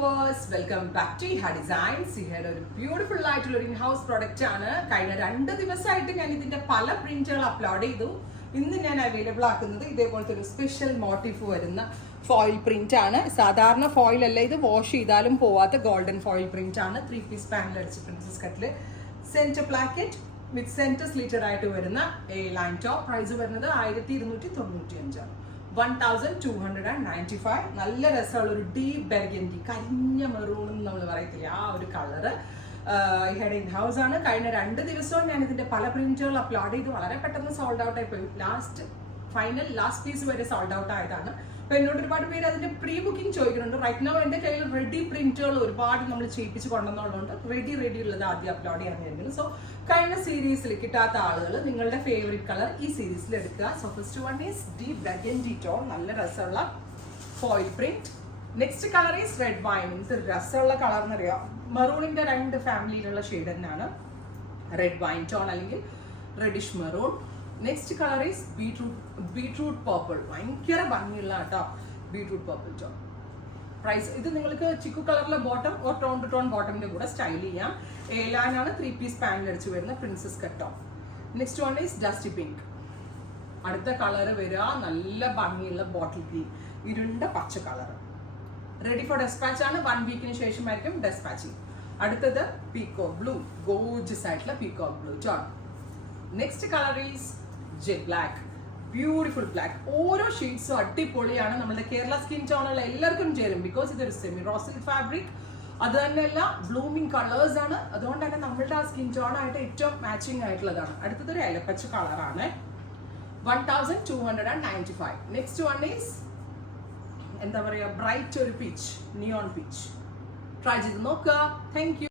Viewers, welcome back to ഇഹ designs. ഇഹയുടെ ഒരു beautiful ആയിട്ടുള്ള ഒരു ഇൻഹൗസ് പ്രൊഡക്റ്റ് ആണ്. കഴിഞ്ഞ 2 ദിവസമായിട്ട് ഞാൻ ഇതിന്റെ പല പ്രിന്റുകൾ അപ്ലോഡ് ചെയ്തു. ഇന്ന് ഞാൻ അവൈലബിൾ ആക്കുന്നത് ഇതേപോലത്തെ ഒരു സ്പെഷ്യൽ മോട്ടീഫ് വരുന്ന ഫോയിൽ പ്രിന്റ് ആണ്. സാധാരണ ഫോയിൽ അല്ല, ഇത് വാഷ് ചെയ്താലും പോവാത്ത ഗോൾഡൻ ഫോയിൽ പ്രിന്റ് ആണ്. 3 പീസ് പാനൽ അടിച്ച് പ്രിൻസസ് കട്ടില് സെന്റർ പ്ലാക്കറ്റ് വിത്ത് സെന്റർ സ്ലിറ്റഡ് ആയിട്ട് വരുന്ന എ ലൈൻ ടോപ്പ്. പ്രൈസ് വരുന്നത് 1295 ആണ്. 1295. നല്ല രസമുള്ള ഒരു ഡീപ് ബെർഗൻഡി, കരിഞ്ഞ മെറൂൺ എന്ന് നമ്മൾ പറയത്തില്ല, ആ ഒരു കളറ് ഇഹയുടെ ഇൻ ഹൗസ് ആണ്. കഴിഞ്ഞ 2 ദിവസവും ഞാൻ ഇതിന്റെ പല പ്രിന്റുകൾ അപ്ലോഡ് ചെയ്ത് വളരെ പെട്ടെന്ന് സോൾഡ് ഔട്ട് ആയിപ്പോയി. ലാസ്റ്റ് പീസ് വരെ സോൾഡ് ഔട്ട് ആയതാണ്. അപ്പൊ എന്നോട് ഒരുപാട് പേര് അതിന്റെ പ്രീ ബുക്കിംഗ് ചോദിക്കുന്നുണ്ട്. റൈറ്റ് നൗ എന്റെ കയ്യിൽ റെഡി പ്രിന്റുകൾ ഒരുപാട് നമ്മൾ ചെയ്യിപ്പിച്ച് കൊണ്ടുവന്നുള്ളതുകൊണ്ട് റെഡി ഉള്ളത് ആദ്യം അപ്ലോഡ് ചെയ്യാൻ കഴിഞ്ഞു. സോ കഴിഞ്ഞ സീരീസിൽ കിട്ടാത്ത ആളുകൾ നിങ്ങളുടെ ഫേവറേറ്റ് കളർ ഈ സീരീസിൽ എടുക്കുക. So first one is deep burgundy tone, നല്ല രസമുള്ള foil print. Next colour is red wine. ഇത് രസമുള്ള കളർ എന്നറിയാം, മെറൂണിന്റെ 2 ഫാമിലിയിലുള്ള ഷെയ്ഡ് തന്നെയാണ്. റെഡ് വൈൻ ടോൺ അല്ലെങ്കിൽ reddish maroon. Next colour is beetroot purple. ഭയങ്കര ഭംഗിയുള്ള കേട്ടോ ബീട്രൂട്ട് പർപ്പിൾ ടോൺ. പ്രൈസ് ഇത് നിങ്ങൾക്ക് ചിക്കു കളറിലെ bottom or tone to tone ബോട്ടമിന്റെ കൂടെ സ്റ്റൈൽ ചെയ്യാം. ഏലാനാണ് 3 പീസ് പാനൽ അടിച്ച് വരുന്ന princess cut tone. Next one is dusty pink. അടുത്ത കളർ വരിക നല്ല ഭംഗിയുള്ള ബോട്ടിൽ ഗ്രീൻ, ഇരുണ്ട പച്ച കളർ. റെഡി ഫോർ ഡെസ്പാച്ച് ആണ്. 1 വീക്കിന് ശേഷമായിരിക്കും ഡെസ്പാച്ചിങ്. അടുത്തത് പീകോക്ക് ബ്ലൂ, ഗോർജിയസ് ആയിട്ടുള്ള peacock blue tone. Next colour is jet black, beautiful black. ഓരോ ഷെയ്ഡ്സും അടിപൊളിയാണ്. നമ്മുടെ കേരള സ്കിൻ ടോണുള്ള എല്ലാവർക്കും ചേരും. ബിക്കോസ് ഇതൊരു സെമി റോസിൽ ഫാബ്രിക്, അത് തന്നെയല്ല ബ്ലൂമിങ് കളേഴ്സ് ആണ്. അതുകൊണ്ട് തന്നെ നമ്മളുടെ ആ സ്കിൻ ടോൺ ആയിട്ട് ഏറ്റവും മാച്ചിങ് ആയിട്ടുള്ളതാണ്. അടുത്തതൊരു ഇലപ്പച്ച കളറാണ്. 1295. നെക്സ്റ്റ് വൺ ഈസ് എന്താ പറയുക, ബ്രൈറ്റ് ഒരു പീച്ച്, നിയോൺ പീച്ച്. ട്രൈ ചെയ്ത് നോക്കുക. Thank you.